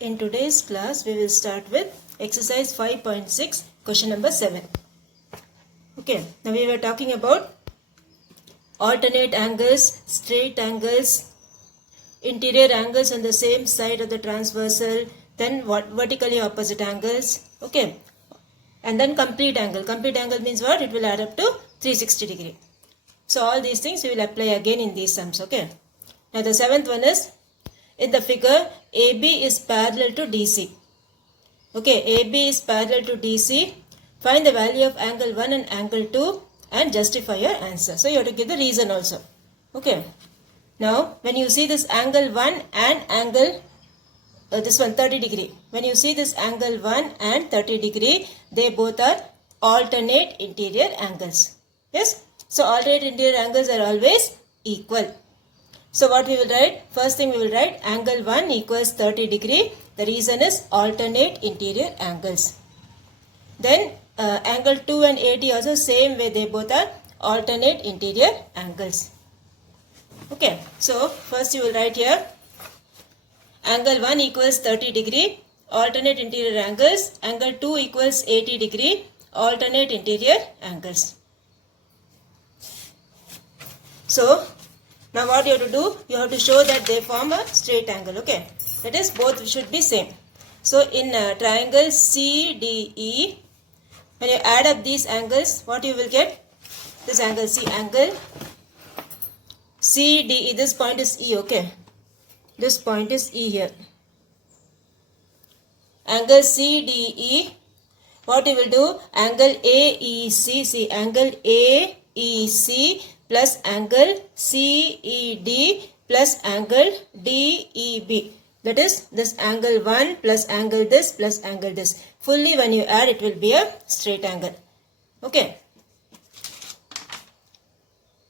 In today's class, we will start with exercise 5.6, question number 7. Okay, now we were talking about alternate angles, straight angles, interior angles on the same side of the transversal, then what vertically opposite angles, okay, and then complete angle. Complete angle means what? It will add up to 360 degree. So all these things we will apply again in these sums, okay. Now the seventh one is, in the figure, AB is parallel to DC. Okay, AB is parallel to DC. Find the value of angle 1 and angle 2 and justify your answer. So you have to give the reason also. Okay. Now, when you see this angle 1 and angle, this one 30 degree. When you see this angle 1 and 30 degree, they both are alternate interior angles. Yes. So alternate interior angles are always equal. So what we will write? First thing we will write angle 1 equals 30 degree. The reason is alternate interior angles. Then angle 2 and 80 also same way, they both are alternate interior angles. Okay, so first you will write here angle 1 equals 30 degree, alternate interior angles. Angle 2 equals 80 degree, alternate interior angles. So now what you have to do? You have to show that they form a straight angle. Okay, that is both should be same. So in triangle CDE, when you add up these angles, what you will get? This angle C, angle CDE. This point is E. Okay, this point is E here. Angle CDE. What you will do? Angle AEC. See, angle AEC plus angle CED plus angle DEB. That is this angle 1 plus angle this plus angle this. Fully when you add, it will be a straight angle. Okay.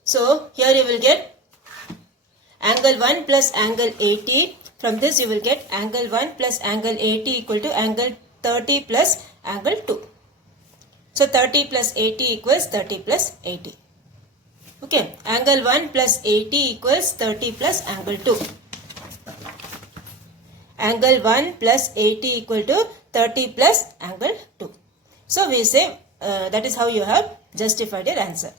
So here you will get angle 1 plus angle 80. From this you will get angle 1 plus angle 80 equal to angle 30 plus angle 2. So 30 plus 80 equals 30 plus 80. Okay, angle 1 plus 80 equals 30 plus angle 2. Angle 1 plus 80 equal to 30 plus angle 2. So we say that is how you have justified your answer.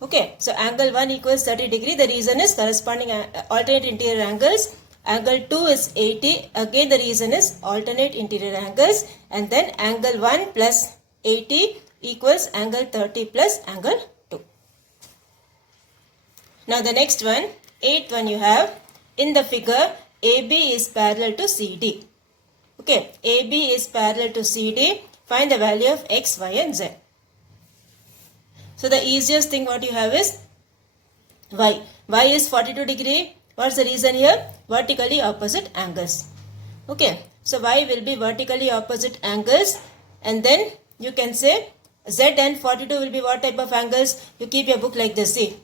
Okay, so angle 1 equals 30 degree. The reason is corresponding alternate interior angles. Angle 2 is 80. Again the reason is alternate interior angles. And then angle 1 plus 80 equals angle 30 plus angle 2. Now the next one, 8th one you have, in the figure AB is parallel to CD. Okay, AB is parallel to CD. Find the value of X, Y and Z. So the easiest thing what you have is Y. Y is 42 degree. What's the reason here? Vertically opposite angles. Okay, so Y will be vertically opposite angles, and then you can say Z and 42 will be what type of angles? You keep your book like this, see.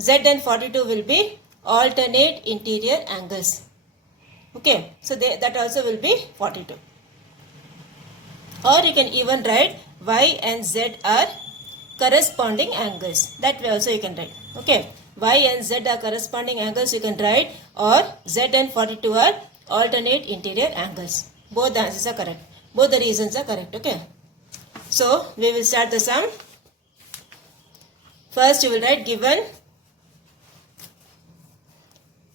Z and 42 will be alternate interior angles. Okay, so that also will be 42. Or you can even write Y and Z are corresponding angles. That way also you can write. Okay, Y and Z are corresponding angles you can write, or Z and 42 are alternate interior angles. Both the answers are correct. Both the reasons are correct. Okay, so we will start the sum. First you will write given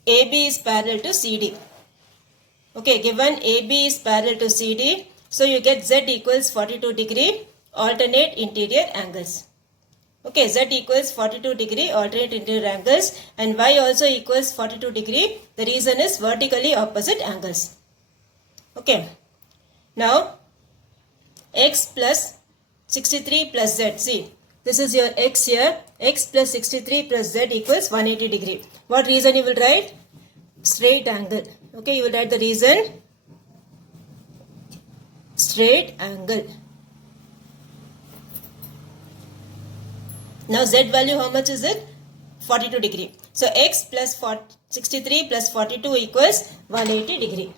AB is parallel to CD. Okay, given AB is parallel to CD, so you get Z equals 42 degree, alternate interior angles. Okay, Z equals 42 degree, alternate interior angles, and Y also equals 42 degree. The reason is vertically opposite angles. Okay, now X plus 63 plus Z. See, this is your X here. X plus 63 plus Z equals 180 degree. What reason you will write? Straight angle. Okay, you will write the reason. Straight angle. Now Z value, how much is it? 42 degree. So X plus 63 plus 42 equals 180 degree.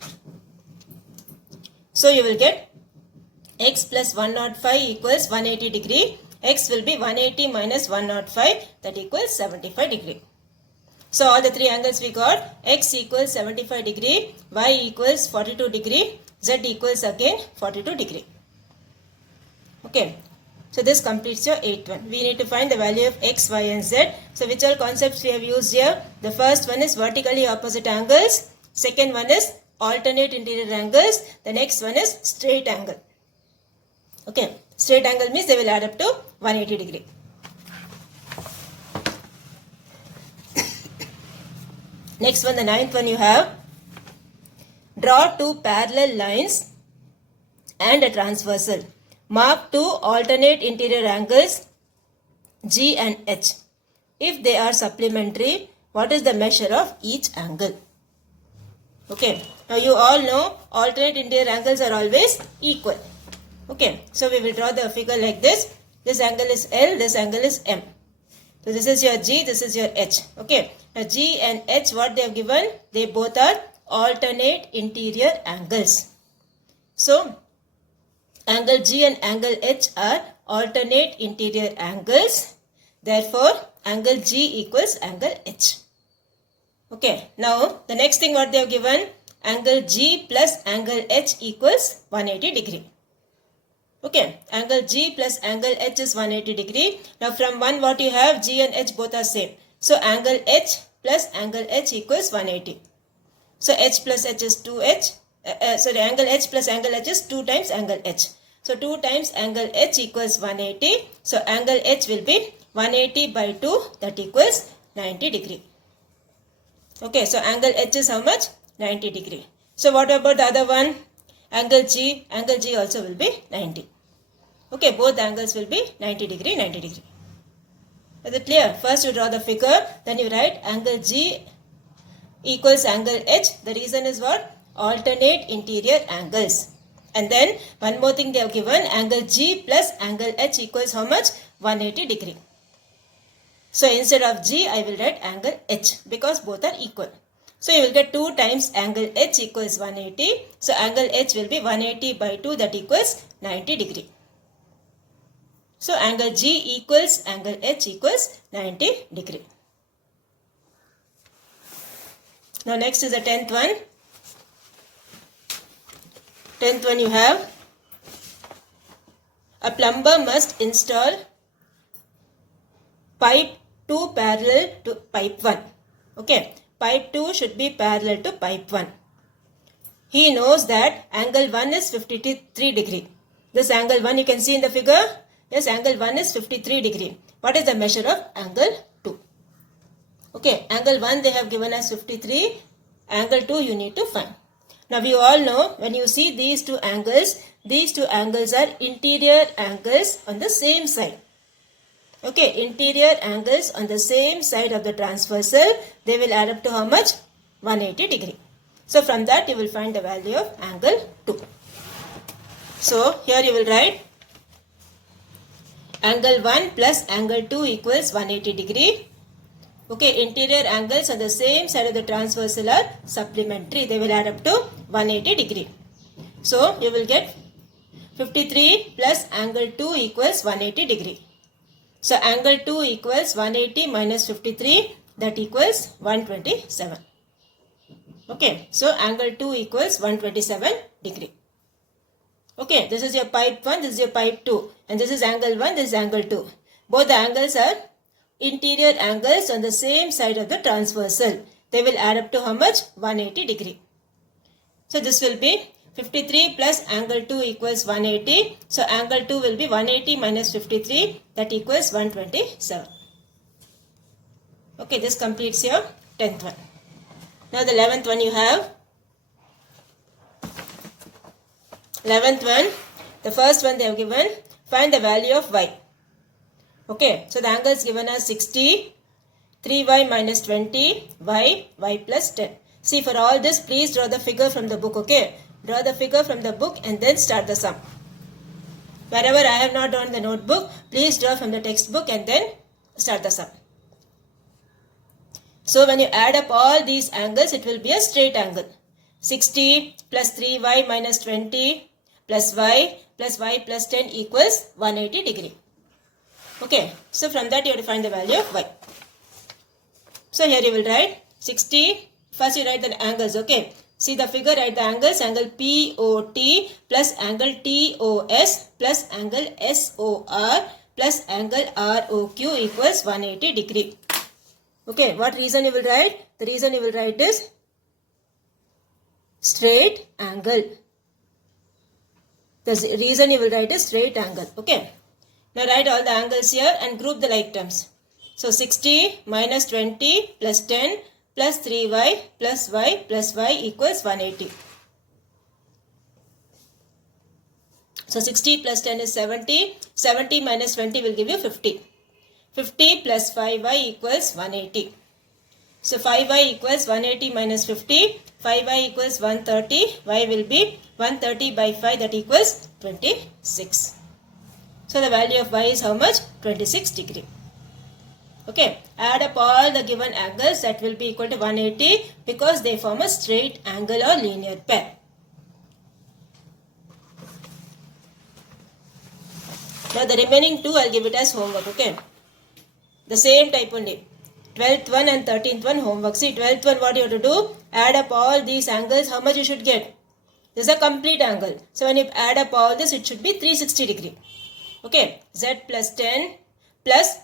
So you will get X plus 105 equals 180 degree. X will be 180 minus 105, that equals 75 degree. So all the three angles we got, x equals 75 degree, y equals 42 degree, z equals again 42 degree. Okay. So this completes your 8th one. We need to find the value of x, y and z. So which all concepts we have used here? The first one is vertically opposite angles. Second one is alternate interior angles. The next one is straight angle. Okay. Straight angle means they will add up to 180 degree. Next one, the 9th one you have. Draw two parallel lines and a transversal. Mark two alternate interior angles G and H. If they are supplementary, what is the measure of each angle? Okay. Now you all know alternate interior angles are always equal. Okay. So we will draw the figure like this. This angle is L, this angle is M. So this is your G, this is your H. Okay. Now G and H, what they have given? They both are alternate interior angles. So angle G and angle H are alternate interior angles. Therefore, angle G equals angle H. Okay. Now, the next thing what they have given, angle G plus angle H equals 180 degree. Okay. Angle G plus angle H is 180 degree. Now, from 1 what you have, G and H both are same. So, angle H plus angle H equals 180. So, H plus H is 2H. Angle H plus angle H is 2 times angle H. So 2 times angle H equals 180. So angle H will be 180 by 2, that equals 90 degree. Okay, so angle H is how much? 90 degree. So what about the other one? Angle G also will be 90. Okay, both angles will be 90 degree, 90 degree. Is it clear? First you draw the figure, then you write angle G equals angle H. The reason is what? Alternate interior angles. And then one more thing they have given, angle G plus angle H equals how much? 180 degree. So instead of G, I will write angle H because both are equal. So you will get 2 times angle H equals 180. So angle H will be 180 by 2, that equals 90 degree. So angle G equals angle H equals 90 degree. Now next is the 10th one. 10th one you have, a plumber must install pipe 2 parallel to pipe 1. Okay, pipe 2 should be parallel to pipe 1. He knows that angle 1 is 53 degree. This angle 1 you can see in the figure. Yes, angle 1 is 53 degree. What is the measure of angle 2? Okay, angle 1 they have given as 53. Angle 2 you need to find. Now we all know when you see these two angles are interior angles on the same side. Okay, interior angles on the same side of the transversal, they will add up to how much? 180 degree. So from that you will find the value of angle 2. So here you will write angle 1 plus angle 2 equals 180 degree. Okay, interior angles on the same side of the transversal are supplementary. They will add up to 180 degree. So you will get 53 plus angle 2 equals 180 degree. So angle 2 equals 180 minus 53, that equals 127. Okay, so angle 2 equals 127 degree. Okay, this is your pipe 1, this is your pipe 2, and this is angle 1, this is angle 2. Both the angles are interior angles on the same side of the transversal. They will add up to how much? 180 degree. So this will be 53 plus angle 2 equals 180. So angle 2 will be 180 minus 53, that equals 127. Okay, this completes your 10th one. Now the 11th one you have. 11th one, the first one they have given, find the value of y. Okay, so the angle is given as 60, 3y minus 20, y plus 10. See, for all this, please draw the figure from the book, okay? Draw the figure from the book and then start the sum. Wherever I have not drawn the notebook, please draw from the textbook and then start the sum. So when you add up all these angles, it will be a straight angle. 60 plus 3y minus 20 plus y plus 10 equals 180 degree. Okay, so from that you have to find the value of y. So here you will write 60. First you write the angles. Okay. See the figure, write the angles. Angle POT plus angle TOS plus angle SOR plus angle ROQ equals 180 degree. Okay. What reason you will write? The reason you will write is straight angle. The reason you will write is straight angle. Okay. Now write all the angles here and group the like terms. So 60 minus 20 plus 10 plus 3y plus y equals 180. So 60 plus 10 is 70. 70 minus 20 will give you 50. 50 plus 5y equals 180. So 5y equals 180 minus 50. 5y equals 130. Y will be 130 by 5, that equals 26. So the value of y is how much? 26 degree. Okay, add up all the given angles, that will be equal to 180 because they form a straight angle or linear pair. Now the remaining two I will give it as homework. Okay, the same type only. 12th one and 13th one homework. See, 12th one what you have to do? Add up all these angles. How much you should get? This is a complete angle. So when you add up all this, it should be 360 degree. Okay, z plus 10 plus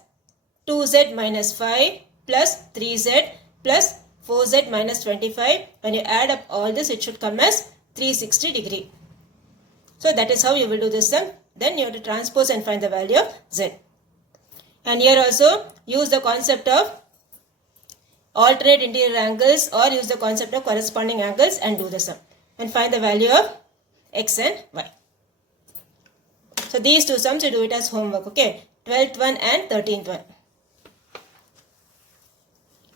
2z minus 5 plus 3z plus 4z minus 25. When you add up all this, it should come as 360 degree. So that is how you will do this sum. Then you have to transpose and find the value of z. And here also use the concept of alternate interior angles or use the concept of corresponding angles and do the sum. And find the value of x and y. So these two sums you do it as homework. Okay, 12th one and 13th one.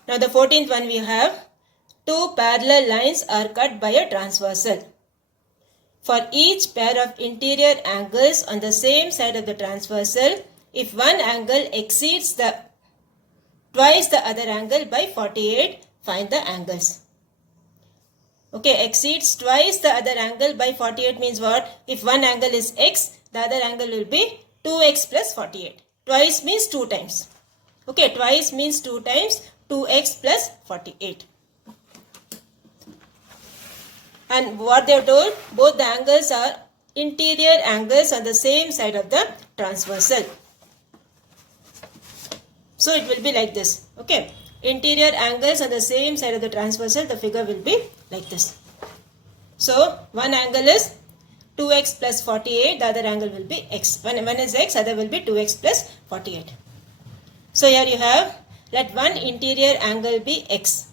Now the 14th one we have two parallel lines are cut by a transversal. For each pair of interior angles on the same side of the transversal, if one angle exceeds twice the other angle by 48, find the angles. Okay, exceeds twice the other angle by 48 means what? If one angle is x, the other angle will be 2x plus 48. Twice means 2 times. Okay, twice means 2 times, 2x plus 48. And what they have told, both the angles are interior angles on the same side of the transversal. So it will be like this. Okay, interior angles on the same side of the transversal, the figure will be like this. So one angle is 2x plus 48, the other angle will be x. One is x, other will be 2x plus 48. So here you have, let one interior angle be x.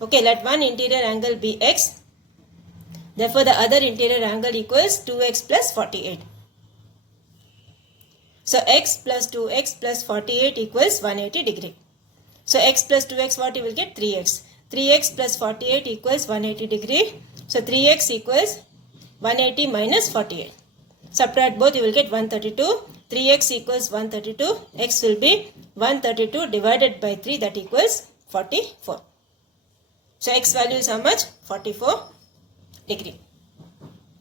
Okay, let one interior angle be x. Therefore, the other interior angle equals 2x plus 48. So x plus 2x plus 48 equals 180 degree. So x plus 2x, what you will get? 3x. 3x plus 48 equals 180 degree. So 3x equals 180 minus 48. Subtract both, you will get 132. 3x equals 132. X will be 132 divided by 3, that equals 44. So x value is how much? 44 degree.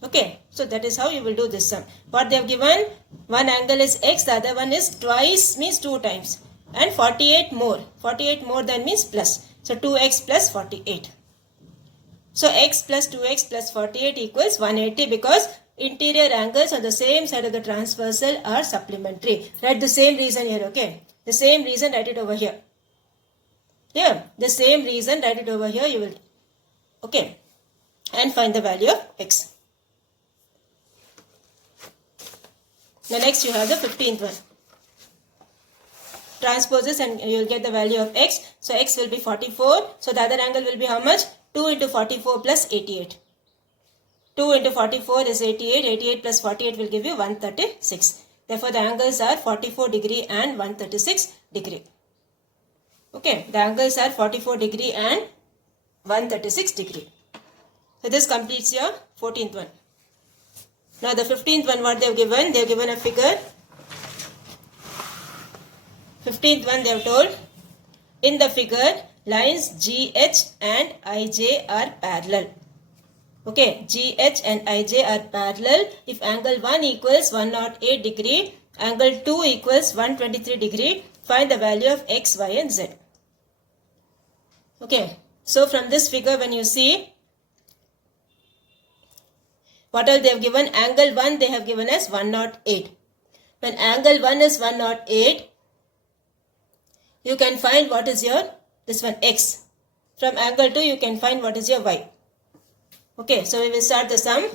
Okay, so that is how you will do this sum. What they have given, one angle is x, the other one is twice means 2 times, and 48 more. 48 more than means plus. So 2x plus 48. So x plus 2x plus 48 equals 180 because interior angles on the same side of the transversal are supplementary. Write the same reason here, okay? The same reason, write it over here. Here, the same reason, write it over here, you will, okay? And find the value of x. Now next you have the 15th one. Transposes and you will get the value of x. So x will be 44. So the other angle will be how much? 2 into 44 plus 88. 2 into 44 is 88. 88 plus 48 will give you 136. Therefore the angles are 44 degree and 136 degree. Okay, the angles are 44 degree and 136 degree. So this completes your 14th one. Now the 15th one, what they have given? They have given a figure. 15th one they have told, in the figure lines GH and IJ are parallel. Okay, GH and IJ are parallel. If angle 1 equals 108 degree, angle 2 equals 123 degree, find the value of x, y and z. Okay, so from this figure when you see, what all they have given? Angle 1 they have given as 108. When angle 1 is 108, you can find what is your, this one, x. From angle 2 you can find what is your y. Okay, so we will start the sum.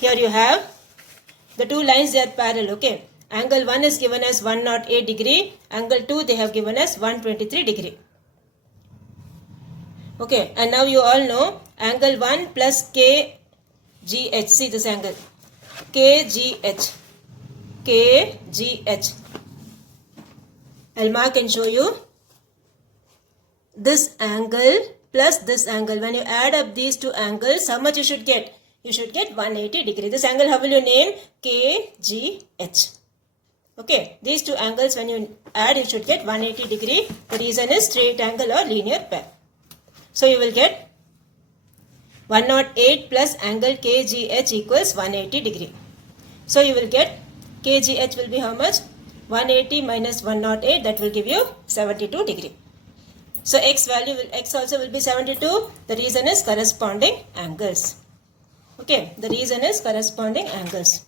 Here you have the two lines, they are parallel. Okay, angle 1 is given as 108 degree, angle 2 they have given as 123 degree. Okay, and now you all know angle 1 plus KGH. See this angle, KGH. I'll mark and show you. This angle plus this angle, when you add up these two angles, how much you should get? You should get 180 degree. This angle, how will you name? KGH. Okay, these two angles when you add, you should get 180 degree. The reason is straight angle or linear pair. So you will get 108 plus angle KGH equals 180 degree. So you will get KGH will be how much? 180 minus 108, that will give you 72 degree. So x value will, x also will be 72. The reason is corresponding angles. Okay, the reason is corresponding angles.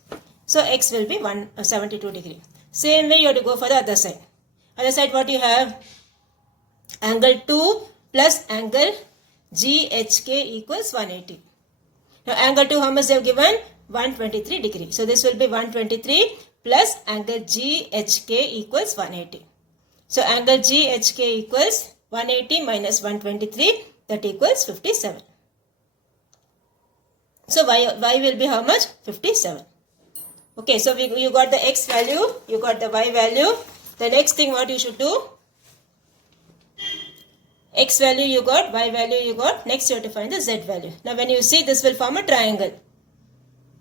So x will be 72 degree. Same way you have to go for the other side. Other side what you have? Angle 2 plus angle GHK equals 180. Now angle 2 how much they have given? 123 degree. So this will be 123 plus angle GHK equals 180. So angle GHK equals 180 minus 123, that equals 57. So y will be how much? 57. Okay, so you got the x value, you got the y value. The next thing what you should do? X value you got, y value you got. Next you have to find the z value. Now when you see, this will form a triangle.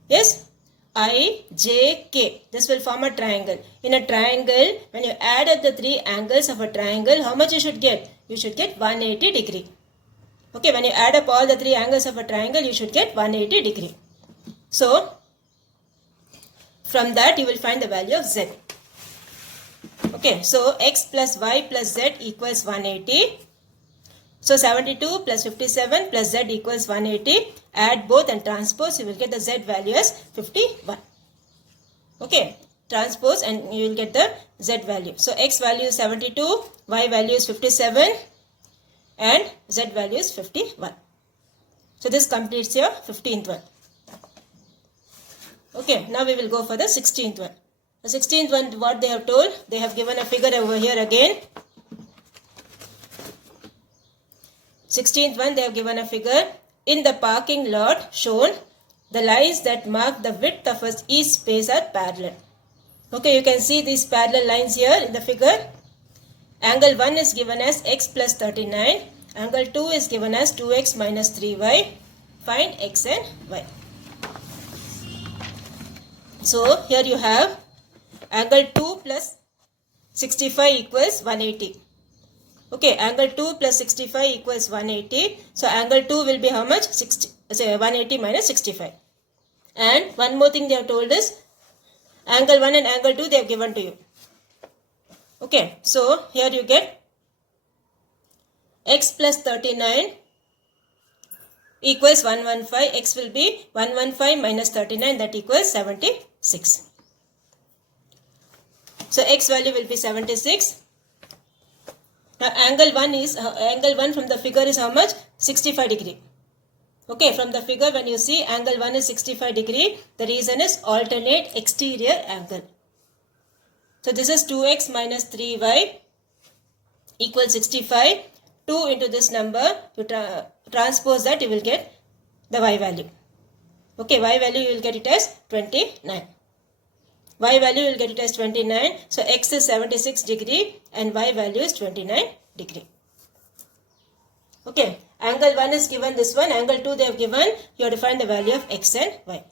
Yes? I, J, K. This will form a triangle. In a triangle, when you add up the three angles of a triangle, how much you should get? You should get 180 degree. Okay, when you add up all the three angles of a triangle, you should get 180 degree. So, from that you will find the value of z. Okay, so x plus y plus z equals 180. So 72 plus 57 plus z equals 180. Add both and transpose, you will get the z value as 51. Okay, transpose and you will get the z value. So x value is 72, y value is 57 and z value is 51. So this completes your 15th one. Okay, now we will go for the 16th one. The 16th one, what they have told, they have given a figure over here again. 16th one, they have given a figure. In the parking lot shown, the lines that mark the width of each space are parallel. Okay, you can see these parallel lines here in the figure. Angle 1 is given as x plus 39. Angle 2 is given as 2x minus 3y. Find x and y. So, here you have angle 2 plus 65 equals 180. Okay, angle 2 plus 65 equals 180. So, angle 2 will be how much? 180 minus 65. And one more thing they have told is, angle 1 and angle 2 they have given to you. Okay, so here you get x plus 39 equals 115. X will be 115 minus 39, that equals 76. So, x value will be 76. Now, angle 1 from the figure is how much? 65 degree. Okay, from the figure when you see angle 1 is 65 degree, the reason is alternate exterior angle. So, this is 2x minus 3y equals 65. 2 into this number, you transpose that, you will get the y value. Okay, y value you will get it as 29. Y value you will get it as 29. So, x is 76 degree and y value is 29 degree. Okay, angle 1 is given this one, angle 2 they have given, you have to find the value of x and y.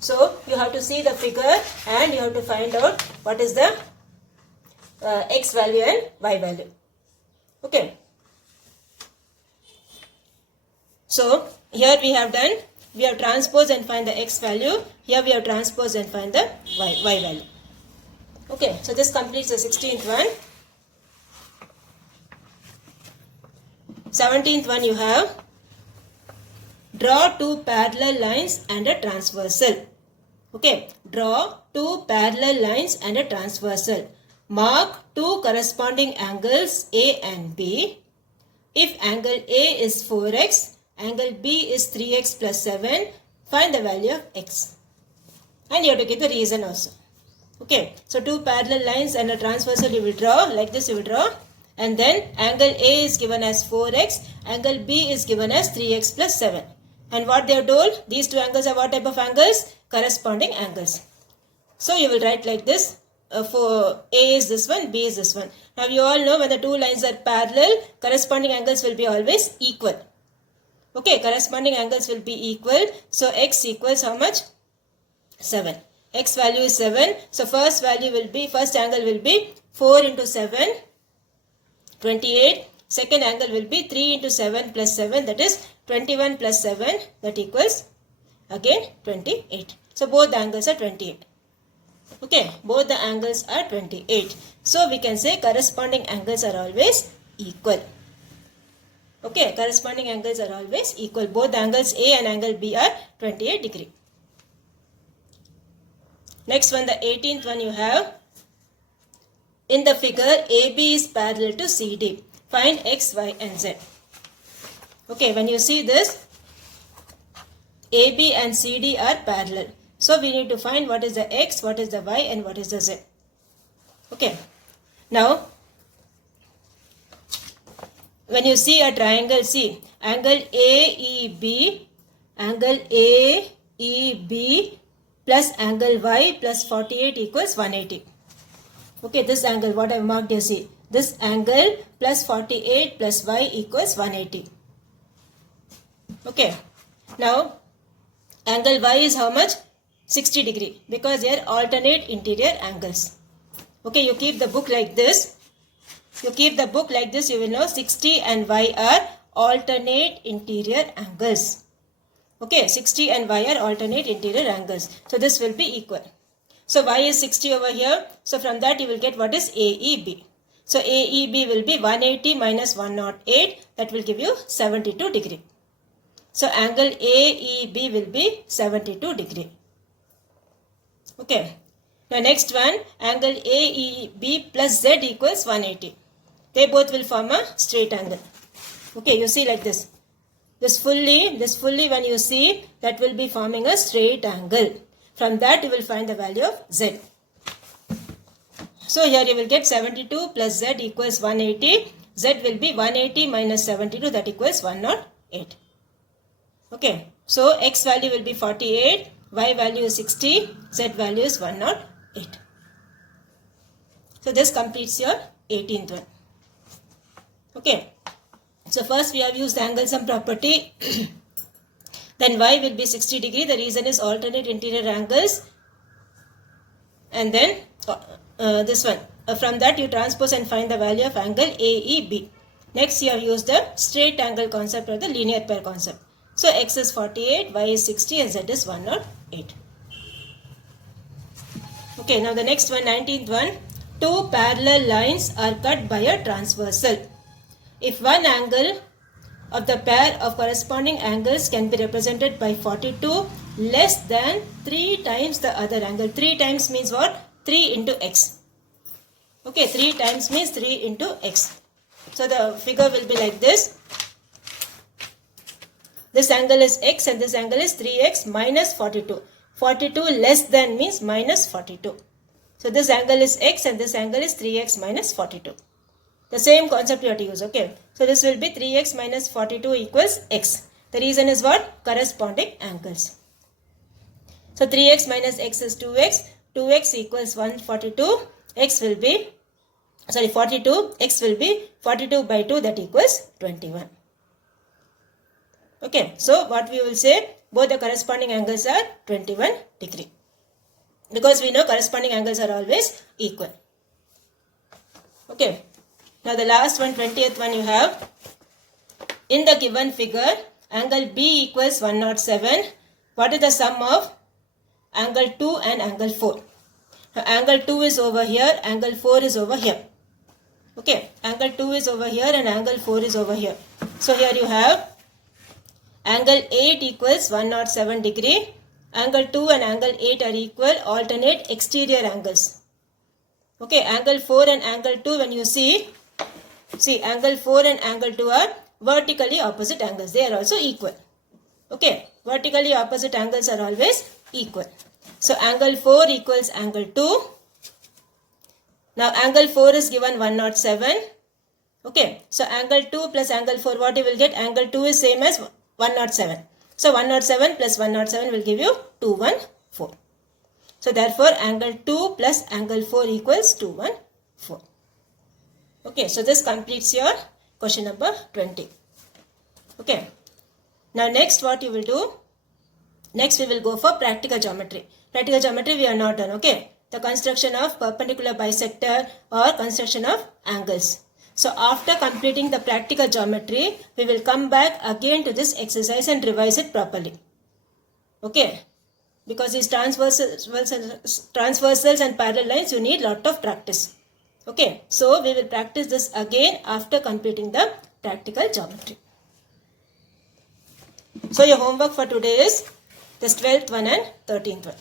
So, you have to see the figure and you have to find out what is the x value and y value. Okay. So, here we have done, we have transposed and find the x value. Here we have transposed and find the y value. Okay, so this completes the 16th one. 17th one you have draw two parallel lines and a transversal. Okay, draw two parallel lines and a transversal. Mark two corresponding angles A and B. If angle A is 4x, angle B is 3x plus 7, find the value of x. And you have to give the reason also. Okay, so two parallel lines and a transversal you will draw, like this you will draw. And then angle A is given as 4x, angle B is given as 3x plus 7. And what they have told, these two angles are what type of angles? Corresponding angles. So you will write like this, for A is this one, B is this one. Now you all know when the two lines are parallel, corresponding angles will be always equal. Okay, corresponding angles will be equal. So x equals how much? 7. X value is 7. So first angle will be 4 into 7, 28. Second angle will be 3 into 7 plus 7, that is 21 plus 7, that equals again 28. So both the angles are 28. Okay, both the angles are 28. So we can say corresponding angles are always equal. Okay, corresponding angles are always equal. Both the angles A and angle B are 28 degree. Next one, the 18th one you have. In the figure, AB is parallel to CD. Find x, y and z. Okay, when you see this, AB and CD are parallel. So we need to find what is the x, what is the y and what is the z. Okay, now when you see a triangle, see angle AEB plus angle y plus 48 equals 180. Okay, this angle what I have marked here, see this angle plus 48 plus y equals 180. Okay, now angle y is how much? 60 degree, because they are alternate interior angles. Okay, you keep the book like this. You keep the book like this, you will know 60 and y are alternate interior angles. Okay, 60 and y are alternate interior angles. So this will be equal. So y is 60 over here. So from that you will get what is AEB. So AEB will be 180 minus 108. That will give you 72 degree. So angle AEB will be 72 degree. Okay. Now next one, angle AEB plus Z equals 180. They both will form a straight angle. Okay, you see like this. This fully when you see, that will be forming a straight angle. From that you will find the value of Z. So here you will get 72 plus Z equals 180. Z will be 180 minus 72, that equals 108. Okay, so X value will be 48, Y value is 60, Z value is 108. So this completes your 18th one. Okay, so first we have used the angle sum property. Then Y will be 60 degree. The reason is alternate interior angles. And then this one. From that you transpose and find the value of angle AEB. Next you have used the straight angle concept or the linear pair concept. So X is 48, Y is 60 and Z is 108. Okay, now the next one, 19th one. Two parallel lines are cut by a transversal. If one angle of the pair of corresponding angles can be represented by 42 less than 3 times the other angle. 3 times means what? 3 into x. Okay, 3 times means 3 into x. So the figure will be like this. This angle is x and this angle is 3x minus 42. 42 less than means minus 42. So this angle is x and this angle is 3x minus 42. The same concept you have to use, okay. So this will be 3x minus 42 equals x. The reason is what? Corresponding angles. So 3x minus x is 2x. 2x equals 142. X will be, 42. X will be 42 by 2, that equals 21. Okay, so what we will say, both the corresponding angles are 21 degree. Because we know corresponding angles are always equal. Okay. Now the last one, 20th one you have. In the given figure, angle B equals 107. What is the sum of angle 2 and angle 4? Now angle 2 is over here, angle 4 is over here. Okay, angle 2 is over here and angle 4 is over here. So here you have angle 8 equals 107 degree. Angle 2 and angle 8 are equal alternate exterior angles. Okay, angle 4 and angle 2, when you see angle 4 and angle 2 are vertically opposite angles. They are also equal. Okay, vertically opposite angles are always equal. So angle 4 equals angle 2. Now angle 4 is given 107. Okay, so angle 2 plus angle 4, what you will get? Angle 2 is same as 107. So 107 plus 107 will give you 214. So therefore angle 2 plus angle 4 equals 214. Okay, so this completes your question number 20. Okay, now next what you will do? Next we will go for practical geometry. Practical geometry we are not done. Okay, the construction of perpendicular bisector or construction of angles. So after completing the practical geometry, we will come back again to this exercise and revise it properly. Okay, because these transversals and parallel lines, you need lot of practice. Okay, so we will practice this again after completing the practical geometry. So your homework for today is this 12th one and 13th one.